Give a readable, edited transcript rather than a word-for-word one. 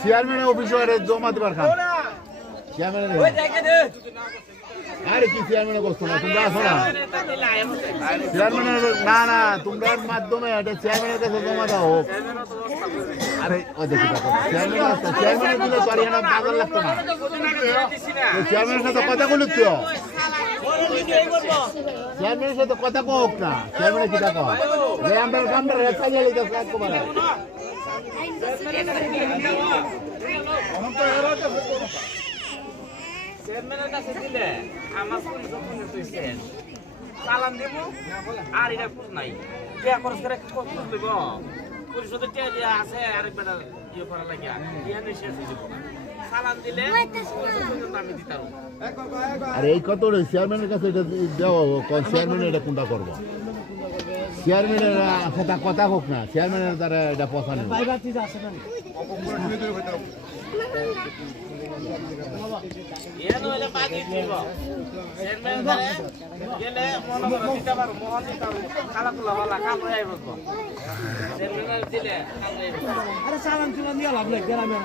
চেয়ারম্যানের অফিসে জমা দেবার খান আরে কি চেয়ারম্যানের কষ্ট না তোমরা আসো না চেয়ারম্যানের না না তোমরার মাধ্যমে এটা চেয়ারম্যানের কাছে জমা দাও হোক আরে দেখি চেয়ারম্যানের দিলে তো আর এখানে বাজার লাগতো না চেয়ারম্যানের সাথে কথা বলুক তো চেয়ারম্যানের সাথে কথা কোক না চেয়ারম্যানের কি টাকা আমরা কামটা চালিয়ে লিখতে কাজ করবো চেয়ারম্যানের কাছে দিলে আমার চালান দেবো আর এটা খোঁজ নাই টিয়া খরচ করে খোঁজ দেব পরিষদের টিয়া দিয়া আছে আরেকবার ইয়ে করা লাগিয়া টিয়া নিয়ে শেষ হয়ে যাবো চালান দিলে আমি দিতাম আর এই কত চেয়ারম্যানের কাছে এটা দেওয়া চেয়ারম্যানের এটা কোনটা করবো চেয়ারম্যানের সাথে কথা হোক না চেয়ারম্যানের দ্বারা এটা পছন্দ চালান চালান দিয়ে লাভ লাগে গ্রামে